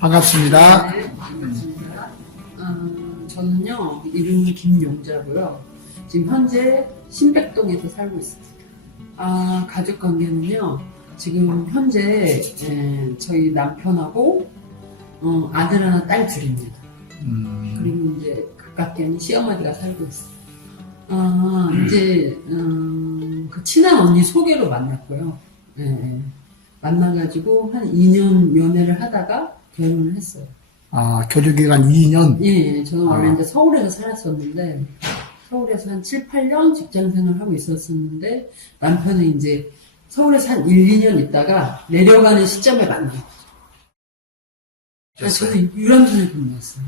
반갑습니다. 네, 반갑습니다. 음, 저는요, 이름이 김용자고요. 지금 현재 신백동에서 살고 있습니다. 아, 가족 관계는요, 지금 현재 에, 저희 남편하고 어, 아들 하나, 딸 둘입니다. 음, 그리고 이제 가깝게는 시어머니가 살고 있어요. 아, 이제 음, 그 친한 언니 소개로 만났고요. 예, 예. 만나가지고 한 2년 연애를 하다가 결혼을 했어요. 아, 교류기간 2년. 예, 예. 저는 원래 아. 이제 서울에서 살았었는데, 서울에서 한 7, 8년 직장 생활하고 있었었는데, 남편은 이제 서울에서 한 1, 2년 있다가 내려가는 시점에 만난 거죠. 아, 저는 유람선에 근무했어요.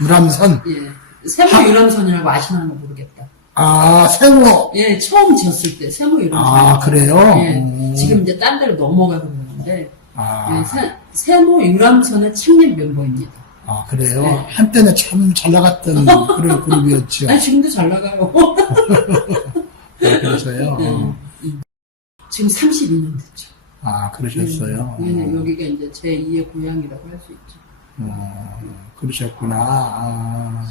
유람선. 예. 세모 유람선이라고 아시나 모르겠다. 아, 세모. 예, 처음 졌을 때 세모 유람선. 아, 그래요? 예. 음. 지금 이제 딴 데로 넘어가고 있는데, 아, 예, 세, 세모 유람선의 창립 멤버입니다. 아, 그래요? 네. 한때는 참 잘 나갔던 그런 그룹이었죠. 아, 지금도 잘 나가요. 네, 그래서요. 어. 예. 지금 32년 됐죠. 아, 그러셨어요. 예, 예, 어. 여기가 이제 제 2의 고향이라고 할 수 있죠. 어, 그러셨구나. 아,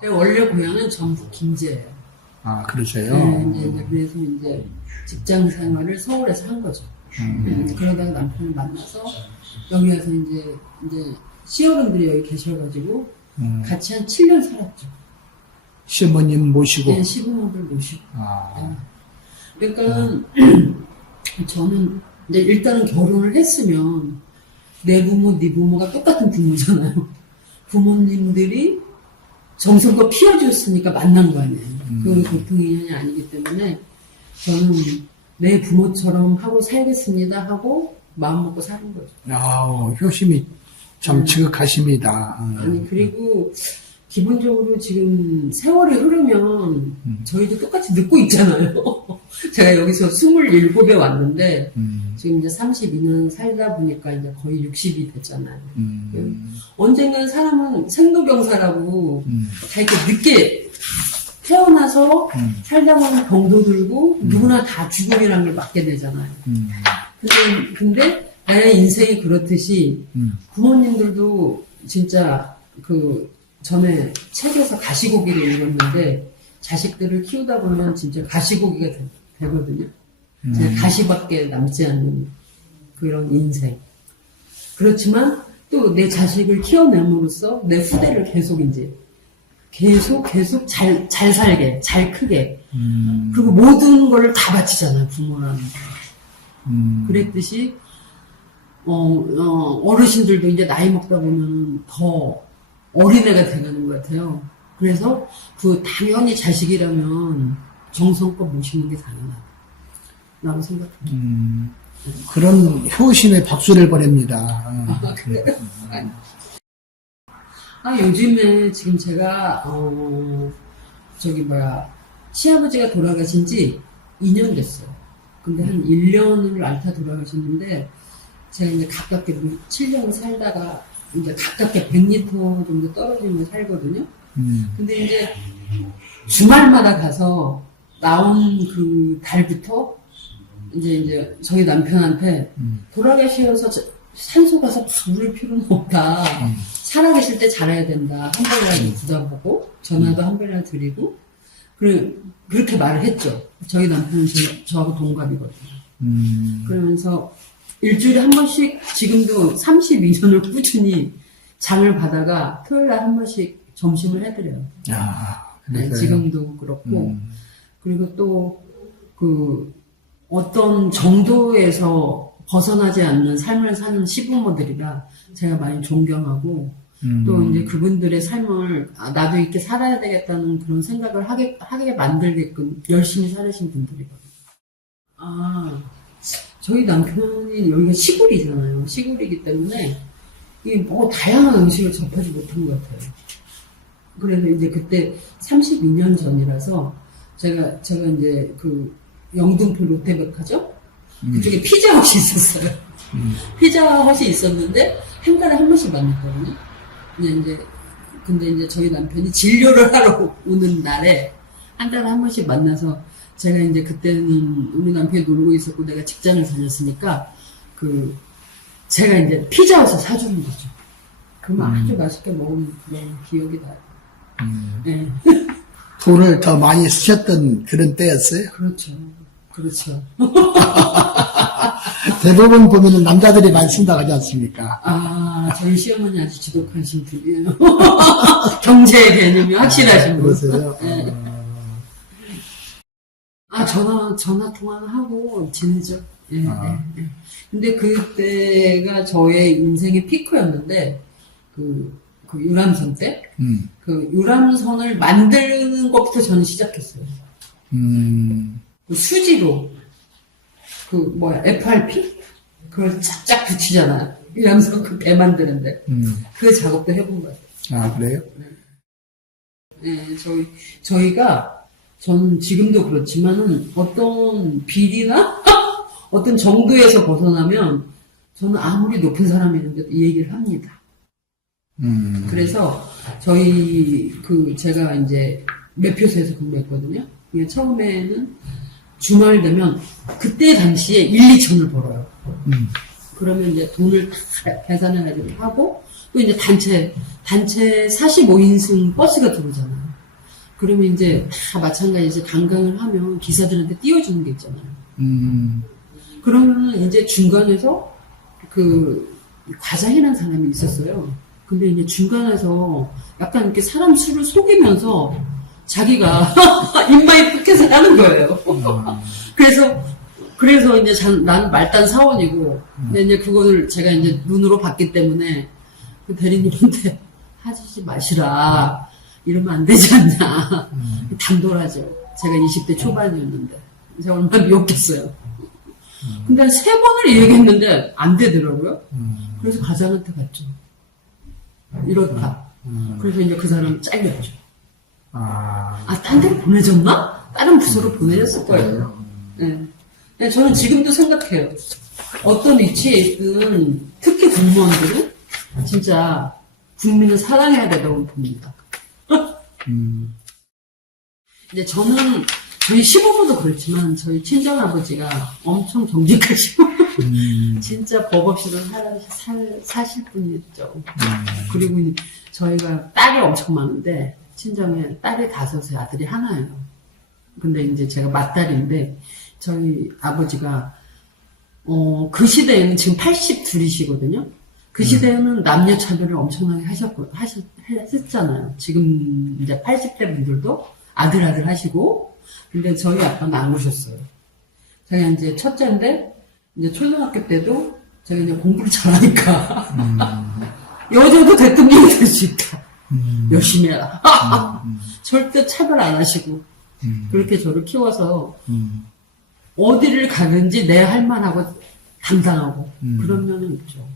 제 원래 고향은 전북 김제예요. 아 그러세요? 예, 이제, 이제 그래서 이제 직장 생활을 서울에서 한 거죠. 음, 예, 그러다가 남편을 만나서 여기 와서 이제 이제 시어른들이 여기 계셔가지고 음. 같이 한 7년 살았죠. 시어머님 모시고. 예, 시부모들 모시고. 아, 그러니까 저는 이제 일단은 결혼을 했으면 내 부모, 네 부모가 똑같은 부모잖아요. 부모님들이 정성껏 피워줬으니까 만난 거 아니에요. 그건 보통 인연이 아니기 때문에 저는 내 부모처럼 하고 살겠습니다 하고 마음 먹고 사는 거죠. 아우, 효심이 참 지극하십니다. 어. 아니 그리고 기본적으로 지금 세월이 흐르면 음. 저희도 똑같이 늦고 있잖아요. 제가 여기서 27에 왔는데 음, 지금 이제 32년 살다 보니까 이제 거의 60이 됐잖아요. 음, 언젠간 사람은 생도병사라고 음, 다 이렇게 늦게 태어나서 음. 살다 보면 병도 들고 누구나 다 죽음이라는 걸 맞게 되잖아요. 음, 근데, 근데 나의 인생이 그렇듯이 음. 부모님들도 진짜 그 전에 책에서 가시고기를 읽었는데 자식들을 키우다 보면 진짜 가시고기가 되, 거든요 음. 가시밖에 남지 않는 그런 인생. 그렇지만 또 내 자식을 키워냄으로써 내 후대를 계속 이제 계속 계속 잘, 잘 살게, 잘 크게. 음, 그리고 모든 걸 다 바치잖아요, 부모라는. 게. 음. 그랬듯이, 어, 어, 어 르신들도 이제 나이 먹다 보면 더 어린애가 돼가는 것 같아요. 그래서 그 당연히 자식이라면 정성껏 모시는 게 당연하다. 라고 생각합니다. 음, 그런 효심에 박수를 보냅니다. 어. 아, 요즘에 지금 제가, 어, 저기 뭐야, 시아버지가 돌아가신 지 2년 됐어요. 근데 한 1년을 앓다 돌아가셨는데, 제가 이제 가깝게 7년 살다가, 이제 가깝게 100m 정도 떨어지면 살거든요. 음, 근데 이제 주말마다 가서 나온 그 달부터 이제 이제 저희 남편한테 음. 돌아가시어서 저- 산소 가서 부를 필요는 없다. 음. 살아계실 때 잘해야 된다. 한 번이라도 부담하고 전화도 한 번이라도 드리고 그렇게 말을 했죠. 저희 남편은 저, 저하고 동갑이거든요. 음, 그러면서 일주일에 한 번씩 지금도 32년을 꾸준히 장을 받아가 토요일 날 한 번씩 점심을 해드려요. 야, 네. 지금도 그렇고 음, 그리고 또 그 어떤 정도에서 벗어나지 않는 삶을 사는 시부모들이라 제가 많이 존경하고 음. 또 이제 그분들의 삶을 아, 나도 이렇게 살아야 되겠다는 그런 생각을 하게 하게 만들게끔 열심히 살으신 분들이거든요. 아 저희 남편이 여기가 시골이잖아요. 시골이기 때문에 이뭐 다양한 음식을 접하지 못한 것 같아요. 그래서 이제 그때 32년 전이라서 제가 제가 이제 그 영등포 롯데백화점 그쪽에 피자헛이 있었어요. 피자헛이 있었는데 한 달에 한 번씩 만났거든요. 근데 이제 근데 이제 저희 남편이 진료를 하러 오는 날에 한 달에 한 번씩 만나서 제가 이제 그때는 우리 남편이 놀고 있었고 내가 직장을 다녔으니까 그 제가 이제 피자에서 사주는 거죠. 그러면 음. 아주 맛있게 먹은 네, 기억이 나요. 음. 네, 돈을 더 많이 쓰셨던 그런 때였어요. 그렇죠. 그렇죠. 대부분 보면은 남자들이 많이 쓴다고 하지 않습니까? 아, 저희 시어머니 아주 지독하신 분이에요. 경제 개념이 확실하신 분. 그러세요? 네. 아, 전화, 전화 통화는 하고 지내죠. 예, 아. 예, 예. 근데 그때가 저의 인생의 피크였는데, 그, 그 유람선 때, 음, 그 유람선을 만드는 것부터 저는 시작했어요. 음, 그 수지로, 그 뭐야, FRP? 그걸 쫙쫙 붙이잖아요. 유람선 그배 만드는데. 음. 그 작업도 해본 거예요. 아, 그래요? 네, 저희, 저희가, 저는 지금도 그렇지만은 어떤 비리나 어떤 정도에서 벗어나면 저는 아무리 높은 사람이 있는데도 이 얘기를 합니다. 음, 그래서 저희 그 제가 이제 매표소에서 근무했거든요. 처음에는 주말 되면 그때 당시에 1, 2천을 벌어요. 음, 그러면 이제 돈을 다 계산해가지고 하고 또 이제 단체 단체 45인승 버스가 들어오잖아요. 그러면 이제 다 마찬가지로 관광을 하면 기사들한테 띄워주는 게 있잖아요. 음, 그러면은 이제 중간에서 그 해는 사람이 있었어요. 근데 이제 중간에서 약간 이렇게 사람 수를 속이면서 자기가 입마에 푸켓을 하는 거예요. 그래서 그래서 이제 전- 나는 말단 사원이고 근데 이제 그거를 제가 이제 눈으로 봤기 때문에 그 대리님한테 하지 마시라 이러면 안 되지 않냐 당돌하죠. 제가 20대 초반이었는데 제가 얼마나 미웠겠어요. 근데 한세 번을 얘기했는데 안 되더라고요. 음, 그래서 과장한테 갔죠. 이렇다. 음. 그래서 이제 그 사람 잘렸죠. 아, 아, 딴 데로 보내줬나? 다른 부서로 보내줬을 거예요. 네. 네, 저는 지금도 생각해요. 어떤 위치에 있든 특히 공무원들은 진짜 국민을 사랑해야 된다고 봅니다. 음, 이제 저는 저희 시부모도 그렇지만 저희 친정아버지가 엄청 정직하시고 음, 진짜 법 없이도 살, 살, 사실 분이었죠. 그리고 이- 저희가 딸이 엄청 많은데 친정에 딸이 다섯에 아들이 하나예요. 근데 이제 제가 맞딸인데 저희 아버지가 어, 그 시대에는 지금 82이시거든요. 그 시대에는 남녀 차별을 엄청나게 하셨고 하셨 했잖아요. 지금 이제 80대 분들도 아들 아들 하시고 근데 저희 아빠는 안 오셨어요. 제가 이제 첫째인데 이제 초등학교 때도 제가 이제 공부를 잘하니까 여자도 대통령이 될 수 있다. 음, 열심히 해라. 절대 차별 안 하시고 음, 그렇게 저를 키워서 음, 어디를 가든지 내 할 만하고 담당하고 음. 그런 면은 있죠.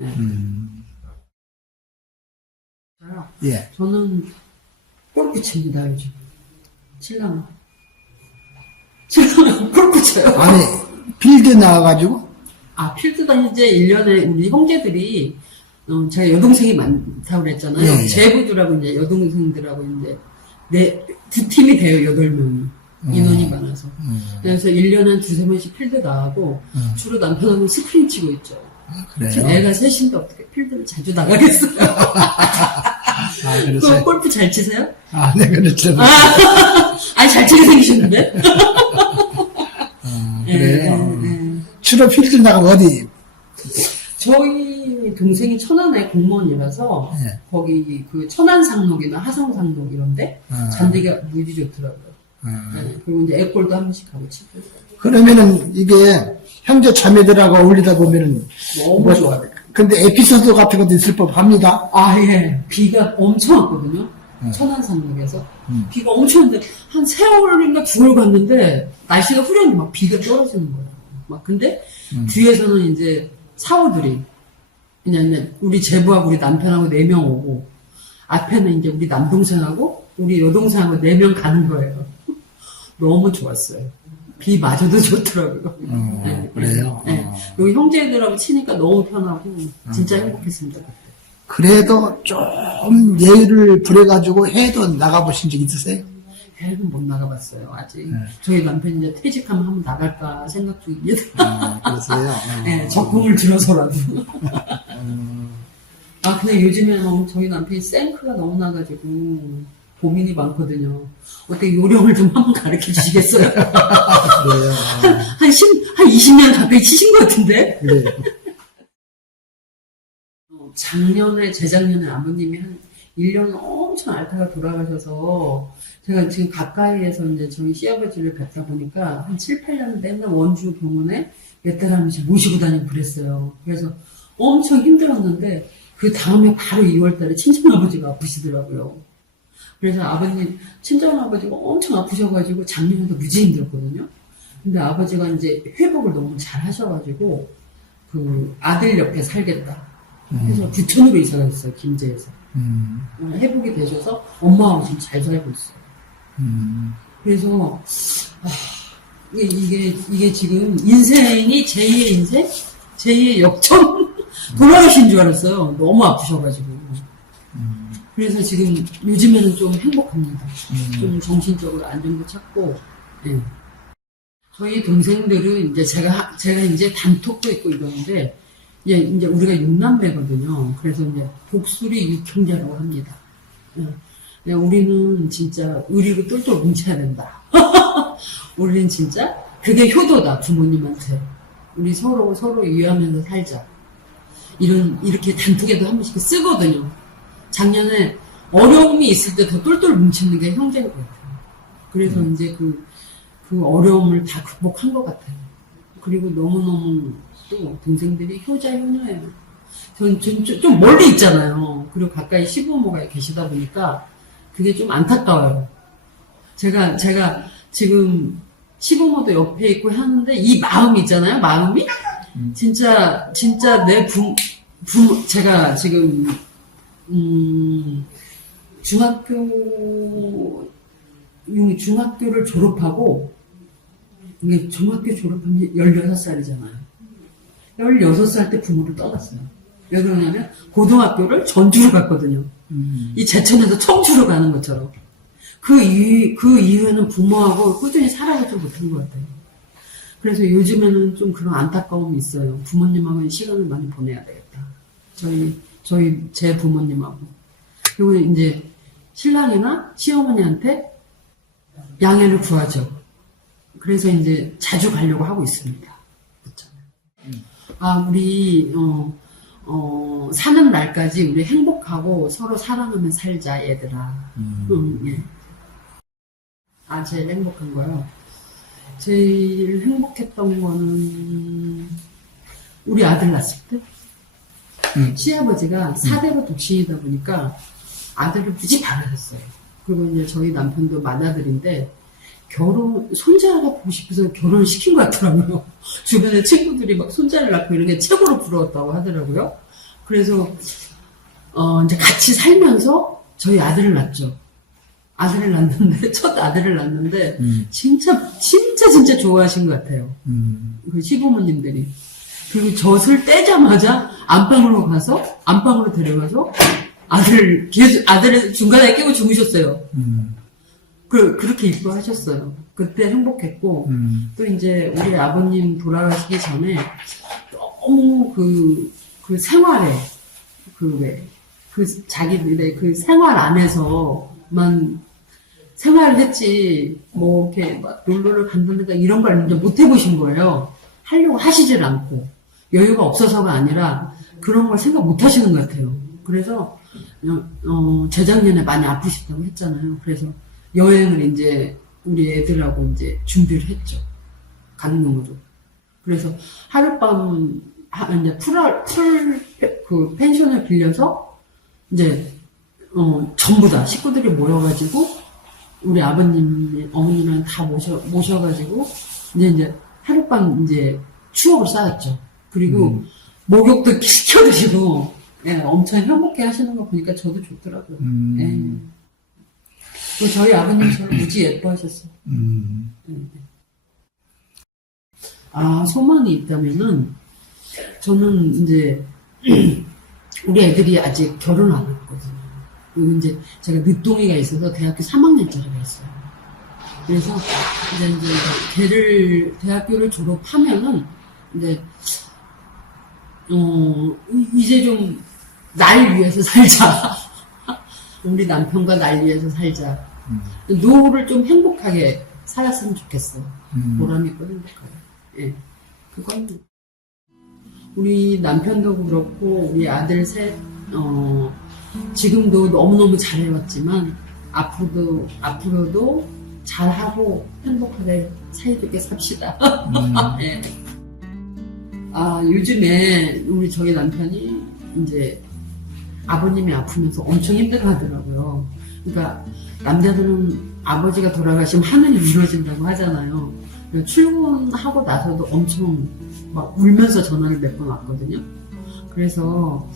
음, 저요. 예. 저는 골프 칩니다 요즘. 칠라나. 칠라나 골프 쳐요. 아니, 필드 나와가지고, 아, 필드단 이제 1년에 우리 형제들이, 어, 제가 여동생이 많다고 그랬잖아요. 예, 예. 제부들하고 이제 여동생들하고 이제, 네, 두 팀이 돼요, 여덟 명이. 인원이 많아서. 음, 그래서 1년에 한 두세 번씩 필드 나가고, 음. 주로 남편하고 스크린 치고 있죠. 그래요? 애가 셋인데 어떻게 필드를 자주 나가겠어요? 아, 그럼 그래서, 골프 잘 치세요? 아, 네, 그렇죠. 아, 아니, 잘 치게 생기셨는데? 아, 예, 그래요. 예, 예. 주로 필드 나가면 어디? 저희 동생이 천안에 공무원이라서 예. 거기 그 천안 상록이나 하성 상록 이런데 아. 잔디가 무지 좋더라고요. 아, 네. 그리고 이제 애골도 한 번씩 가고 치고 그러면은 이게 형제 자매들하고 어울리다 보면은 너무 뭐, 좋아요. 근데 에피소드 같은 것도 있을 법합니다. 아 예, 비가 엄청 왔거든요. 음. 천안 상록에서 음. 비가 엄청 왔는데 한 세월인가 두월 갔는데 날씨가 후련히 막 비가 떨어지는 거예요. 막 근데 음. 뒤에서는 이제 사오들이 그냥 이제 우리 제부하고 우리 남편하고 네 명 오고 앞에는 이제 우리 남동생하고 우리 여동생하고 네 명 가는 거예요. 너무 좋았어요. 비 맞아도 좋더라고요. 어, 네, 그래요? 네. 어. 여기 형제들하고 치니까 너무 편하고 진짜 행복했습니다. 그때. 그래도 좀 예의를 부려가지고 해도 나가보신 적 있으세요? 여행은 못 나가봤어요, 아직. 네. 저희 남편이 이제 퇴직하면 한번 나갈까 생각 중입니다. 아, 그러세요? 어. 네, 적금을 들어서라도. 음, 아, 근데 요즘에는 저희 남편이 생크가 너무 나가지고 고민이 많거든요. 어떻게 요령을 좀 한번 가르쳐 주시겠어요? 그래요. 한 10, 한 20년 가까이 치신 것 같은데? 아, 그래요. 어, 작년에, 재작년에 아버님이 한 1년 엄청 앓다가 돌아가셔서 제가 지금 가까이에서 이제 저희 시아버지를 뵙다 보니까 한 7, 8년 맨날 원주 병원에 외따라면서 모시고 다니고 그랬어요. 그래서 엄청 힘들었는데 그 다음에 바로 2월 달에 친정아버지가 아프시더라고요. 그래서 아버님, 친정아버지가 엄청 아프셔가지고 작년에도 무지 힘들었거든요. 근데 아버지가 이제 회복을 너무 잘 하셔가지고 그 아들 옆에 살겠다. 그래서 부천으로 이사 갔어요, 김제에서. 음, 회복이 되셔서 엄마하고 지금 잘 살고 있어요. 음, 그래서 아, 이게, 이게 이게 지금 인생이 제2의 인생, 제2의 역전 돌아가신 줄 알았어요. 너무 아프셔가지고. 그래서 지금 요즘에는 좀 행복합니다. 좀 정신적으로 안정도 찾고. 예. 저희 동생들은 이제 제가 하- 제가 이제 단톡도 있고 이러는데 이제 이제 우리가 육남매거든요. 그래서 이제 복수리 육형제라고 합니다. 예. 네, 우리는 진짜 의리로 똘똘 뭉쳐야 된다. 우리는 진짜 그게 효도다 부모님한테. 우리 서로 서로 이해하면서 살자. 이런 이렇게 단톡에도 한 번씩 쓰거든요. 작년에 어려움이 있을 때 더 똘똘 뭉치는 게 형제인 것 같아요. 그래서 이제 그, 그 어려움을 다 극복한 것 같아요. 그리고 너무너무 또 동생들이 효자 효녀예요. 전, 전, 좀, 좀 멀리 있잖아요. 그리고 가까이 시부모가 계시다 보니까 그게 좀 안타까워요. 제가, 제가 지금 시부모도 옆에 있고 하는데 이 마음 있잖아요. 마음이? 진짜, 진짜 내 부, 부모, 제가 지금, 음, 중학교, 중- 중학교를 졸업하고, 중학교 졸업한 게 16살이잖아요. 16살 때 부모를 떠났어요. 왜 그러냐면, 고등학교를 전주로 갔거든요. 음, 이 제천에서 청주로 가는 것처럼. 그 이후, 그 이후에는 부모하고 꾸준히 살아가지 못한 것 같아요. 그래서 요즘에는 좀 그런 안타까움이 있어요. 부모님하고 시간을 많이 보내야 되겠다. 저희, 저희, 제 부모님하고. 그리고 이제 신랑이나 시어머니한테 양해를 구하죠. 그래서 이제 자주 가려고 하고 있습니다. 아, 우리, 어, 어, 사는 날까지 우리 행복하고 서로 사랑하며 살자, 얘들아. 음. 음, 예. 아, 제일 행복한 거요. 제일 행복했던 거는 우리 아들 낳았을 때. 음. 시아버지가 사대로 독신이다 보니까 아들을 무지 바라셨어요. 그리고 이제 저희 남편도 맏아들인데 결혼, 손자가 보고 싶어서 결혼을 시킨 것 같더라고요. 주변에 친구들이 막 손자를 낳고 이런 게 최고로 부러웠다고 하더라고요. 그래서, 어, 이제 같이 살면서 저희 아들을 낳죠. 아들을 낳는데, 첫 아들을 낳는데, 음. 진짜, 진짜, 진짜 좋아하신 것 같아요. 음, 그 시부모님들이. 그리고 젖을 떼자마자 안방으로 가서, 안방으로 데려가서, 아들을, 계속, 아들을 중간에 끼고 주무셨어요. 음, 그, 그렇게 이뻐하셨어요. 그때 행복했고, 음, 또 이제 우리 아버님 돌아가시기 전에 너무 그, 그 생활에, 그 왜, 그 자기들의 그 생활 안에서만 생활을 했지, 뭐, 이렇게 막 놀러를 간다든가 이런 걸 이제 못 해보신 거예요. 하려고 하시질 않고. 여유가 없어서가 아니라 그런 걸 생각 못 하시는 것 같아요. 그래서, 어, 어, 재작년에 많이 아프셨다고 했잖아요. 그래서 여행을 이제 우리 애들하고 이제 준비를 했죠. 강릉으로. 그래서 하룻밤, 하- 이제 풀, 풀, 그 펜션을 빌려서 이제, 어, 전부 다 식구들이 모여가지고 우리 아버님, 어머니랑 다 모셔, 모셔가지고 이제 이제 하룻밤 이제 추억을 쌓았죠. 그리고 목욕도 시켜 드시고, 예, 엄청 행복해 하시는 거 보니까 저도 좋더라고요. 음. 예. 그리고 저희 아버님 저를 무지 예뻐하셨어요. 음, 아, 소망이 있다면은, 저는 이제, 우리 애들이 아직 결혼 안 했거든요. 그리고 이제 제가 늦둥이가 있어서 대학교 3학년짜리가 있어요. 그래서 이제 이제 걔를 대학교를 졸업하면은 이제 어 이제 좀 날 위해서 살자. 우리 남편과 날 위해서 살자. 노후를 좀 행복하게 살았으면 좋겠어. 음. 보람 있고 행복하게. 예. 그건 우리 남편도 그렇고 우리 아들 셋 어, 지금도 너무너무 잘해왔지만 앞으로도 앞으로도 잘하고 행복하게 사이좋게 삽시다. 음. 예. 아 요즘에 우리 저희 남편이 이제 아버님이 아프면서 엄청 힘들어하더라고요. 그러니까 남자들은 아버지가 돌아가시면 하늘이 무너진다고 하잖아요. 출근하고 나서도 엄청 막 울면서 전화를 몇 번 왔거든요. 그래서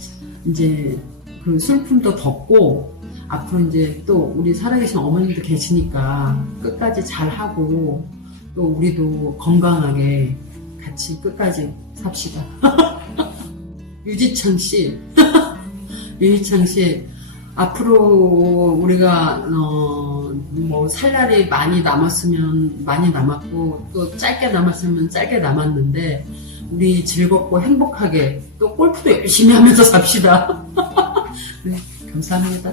이제 그 슬픔도 덮고 앞으로 이제 또 우리 살아계신 어머님도 계시니까 끝까지 잘하고 또 우리도 건강하게 같이 끝까지 삽시다. 유지창 씨, 유지창 씨, 앞으로 우리가 어 뭐살 날이 많이 남았으면 많이 남았고 또 짧게 남았으면 짧게 남았는데 우리 즐겁고 행복하게 또 골프도 열심히 하면서 삽시다. 네, 감사합니다.